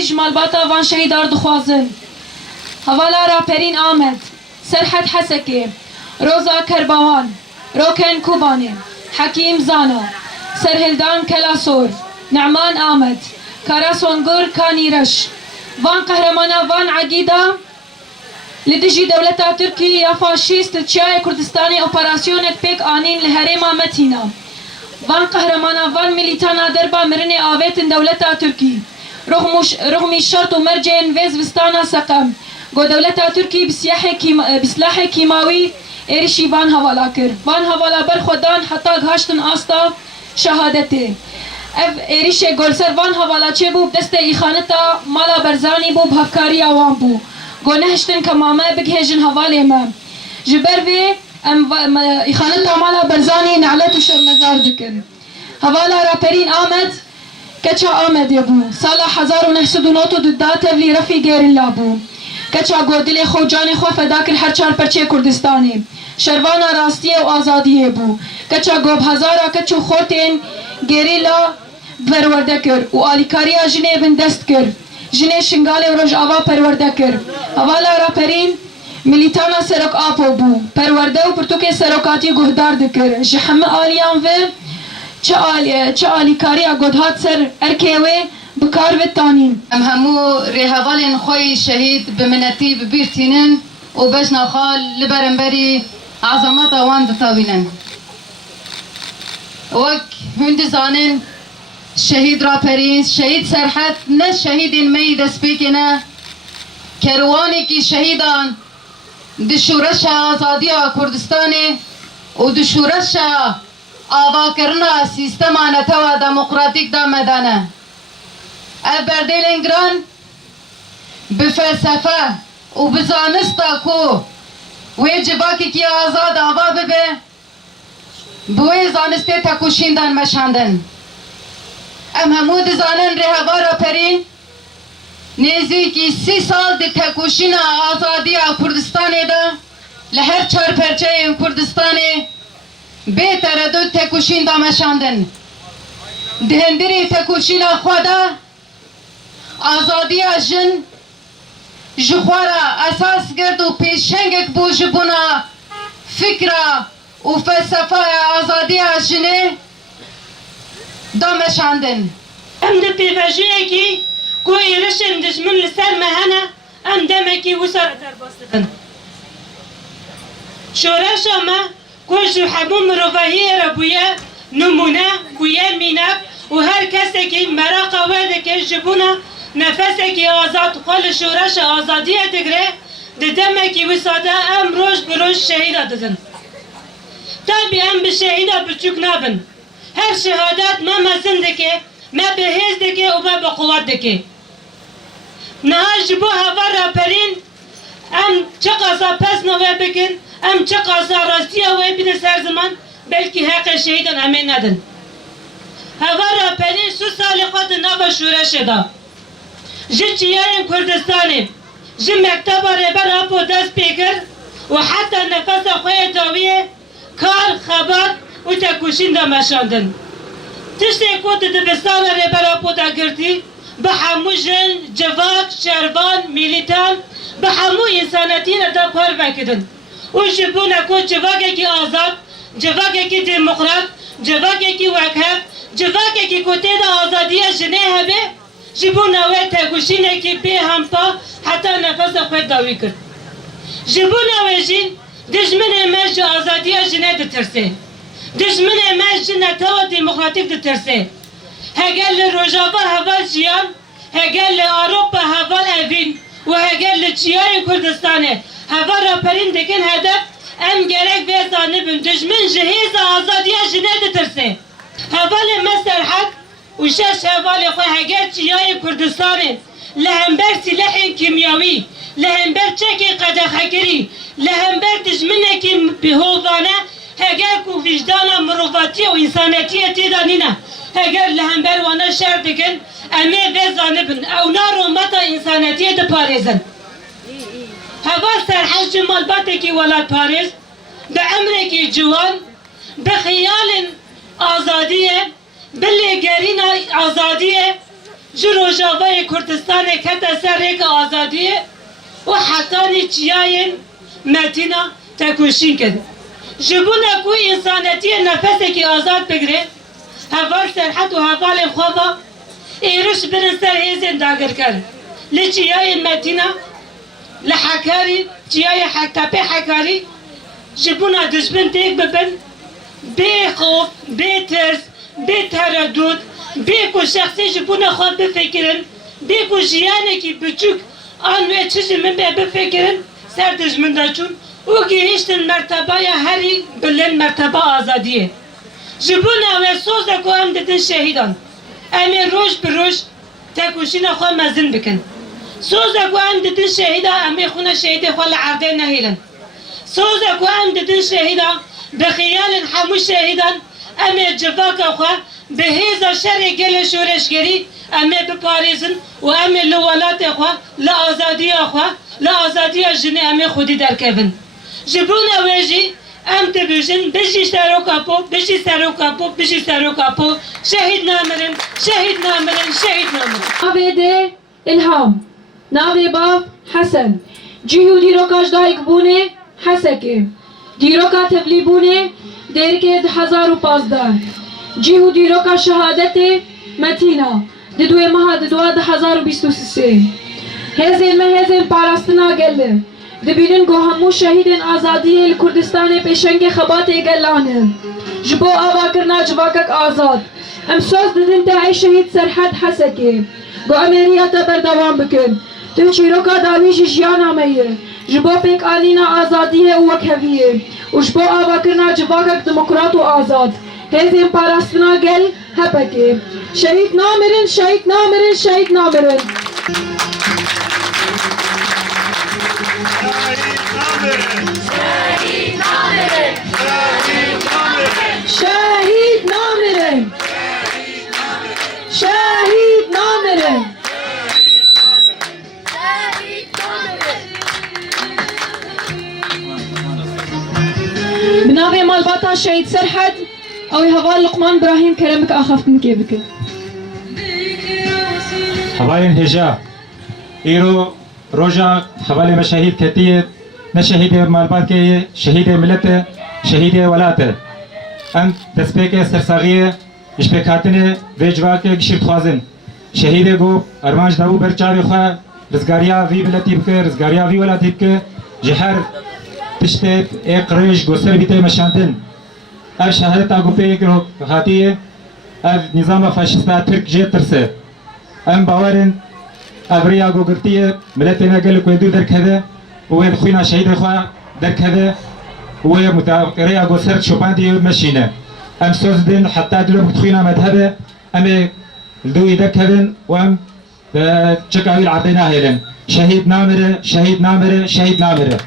راپری جمالباتا وان شهیدار دخوازن هوالا راپرین آمد سرحد حسکه روزا کربوان روکن کوبانه حکیم زانا سرهلدان کلاسور نعمان آمد کاراسونگر کانیرش وان قهرمانا وان عقیده لدجی دولتا ترکی یا فاشیست تشای کردستانی اپراسیونت پیک آنین لهرما متینا وان قهرمانا وان ملیتانا دربا مرن آویتن دولتا ترکی رغم شرط و مرجن ویز وستانا سقم گو دولتا ترکی بسلاح کیماوی ایرشی وان حوالا کر وان حوالا بر خودان حتی گهاشتن آستا شهادته اف ایریش گلسر وان حوالا چه بو دست ایخانتا مالا برزانی بو بهفکاری آوان بو گو نهشتن کمامه بگهجن حواله ما جبر وی ایخانتا مالا برزانی نعلت و شرمزار دکن حوالا راپرین آمد کچا آمد یبو سالا 1909 ددات ولی رفی گیرن لابو کچا گو دل خو جان خو فدا کر هر چار پرچه کردستانی شروانا راستیه و آزادیه بو کچا گو هزارا کچو خوتین گریلا پرورده کر و آلیکاریا جنه بن دست کر جنه شنگال و رج آوا پرورده کر حوالا راپرین ملیتانا سرک آپو بو پرورده و پرتوک سرکاتی گهدار دکر جحمه آلیان و چه آلیکاریا گدهات سر ارکیوه بکار و تانین ام همو ریحوالین خوی شهید بمنتی ببیرتینن و بجنا خال لبرنبری عظمت وان دتاوینن وک هند زانن شهید راپرین شهید سرحد نه شهید می دست بکنه کروانی کی شهیدان دشورش آزادی کردستان و دشورش آوا کرنا سیستم آنتا و دموکراتیک دا مدانه بردیلنگران بفلسفه و بزانستا کو وی جباکی کی آزاد آوا ببه بوی زانسته تکوشیندن مشاندن ام همود زانن رهوا راپرین نیزی کی 30 سال دی تکوشین آزادی کردستان دا لهر چار پرچه کردستان بے تردد تکوشین دا مشاندن دهندری تکوشین خوادا آزادی جن جخوارا اساس گرد و پیشنگک بو جبونا فکرا و فلسفه آزادی جنه دا مشاندن ام ده پیوژیه کی کوی رشن دجمن لسر مهنه ام دمکی وسر در باستن شورش ما کوش حموم رفاهی ربویه نمونه کویه مینک و هر کسی که مراقه وده که جبونه نفسه که آزاد قال شورش آزادیه دگره ددمه که وساده ام روش بروش شهیده دادن تابی ام به شهیده بچوک نابن هر شهادت ما مزن دکه ما بهز دکه و ما بقوت دکه نهار جبو هوا راپرین ام چه قصا پس نوه بکن ام چه قصا راستیه وی بینه سر زمان بلکه حق شهیدن امین ندن هوا راپرین 3 سال خود نوا شورش دا جه چیارین کردستانی جه مکتب ربر اپو دست پیکر و حتی نفس خوی داویه کار خبر و تکوشین دا مشاندن تشتی کود دبستان ربر اپو دا گردی به همو جن، جواک، شروان، میلیتان به همو انسانتین دا پر بکدن و جبونه کود جواک کی آزاد جواک کی دموکرات جواک کی وکف جواک کی کوته دا آزادی جنه هبه جبونه و تکوشینه کی به هم پا حتی نفس خود داوی کرد جبونه و جین دجمن مج آزادی جنه دترسه دجمن مج نتاو دموکراتیک دترسه هگل روجاوا هوال جیان هگل آروپا هوال اوین و هگل چیای کردستانه هوا راپرین دکن هدف ام گرک ویزانه بن دجمن جهیز آزادی جنه دترسه هوال مسرحک و شش هوال خواه هگل چیای کردستانه لهمبر سلاح کیمیاوی لهمبر چکی قدخکری لهمبر دجمنه که بهوانه هگل کو وجدان مروفاتی و انسانیتی تیدانینه هگل لهمبر وانا شر دکن امی وزانه بن او نارو متا انسانیتی ده پاریزن هوا سرحج مالباته کی ولاد پاریز به عمره کی جوان به خیال آزادیه بلگرین آزادیه ji Rojavayê Kurdistanê kete ser rêka azadiyê û hetanî çiyayên Metîna tekoşîn kirin. Ji bûne ku însanetiyê nefesekî azad bigire, heval Serhet û hevalên xwe ve êriş birin ser hêzên dagirkerin. Li çiyayên Metîna, li Hekarî, çiyayê Tepê Hekarî, ji bûna dijmin têk bibin, bê xew, bê tirs, bê tereddût, bê ku şexsî ji bûna xwe bifikirin, bê ku jiyanekî biçûk an wê çi ji min bê bifikirin, ser dijmin de çûn û gihîştin mertebaya herî bilind merteba azadiyê. Ji bûna wê soza ku em didin şehîdan, em ê roj bi roj tekoşîna xwe mezin bikin. Soza ku em didin şehîda, em ê xûna şehîdê xwe li erdê nehêlin. Soza ku em didin şehîda, bi xiyalên hemû şehîdan, em ê civaka xwe bi hêza şerê gelê şoreşgerî em ê biparêzin û em ê li welatê xwe, li azadiya xwe, li azadiya jinê em ê xwedî derkevin. Ji bûna wê jî em dibêjin bijî seroka pop, bijî seroka pop, bijî seroka pop, şehîd namirin, şehîd namirin, şehîd namirin. Navê dê İlham, navê bav Hesen, cihû dîroka ji dayîkbûnê Hesekê, dîroka tevlîbûnê dêrikê 2015, cihû dîroka şehadetê Metîna, di duê meha di dua 2023. Hêzên me hêzên parastina gel dibînin ku hemû şehîdên azadiyê li Kurdistanê pêşengê xebatê gelanin. Ji bo avakirina civakek azad, em söz didin te ey şehîd Serhet Hesekê, ku em ê riya te berdewam bikin. Tu çîroka dawî ji jiyana me yê, ji bo pêkanîna azadiyê û wekheviyê û ji bo avakirina civakek demokrat û azad. Hêzên parastina gel hepekê. Şehîd namirin, şehîd namirin, şehîd namirin. Şehîd namirin. Şehîd namirin. بناوی مالباتا شهید سرحد او هوال لقمان ابراهیم کرمک آخفتن که بکن حوالين هجا إيرو روجا حوالي مشاهيد كتير نشهيد مالبات كي شهيد ملته شهيد ولاته أم تسبيك سرساغية إشبكاتني وجواك گشير خوازن شهيد جو أرمانج داو برچاوي خوا رزگاريا وي بلتي بك رزگاريا وي ولاتي بك جهر تشتت اقريش گسر بيته مشاندن اف شهادت اگو پيك رو خاتيه اف نظام فاشستا ترك جي ترسه ام باورن ابريا گو گرتيه ملتنا قال كو يدو درك هذا وين خوينا شهيد خوا درك هذا ويا متاقريا گو سر شوباندي مشينه ام سوزدن حتى دلو بتخوينا مذهبه ام دو يدك هذن وام تشكاوي العدينا هيلن شهيد نامره شهيد نامره شهيد نامره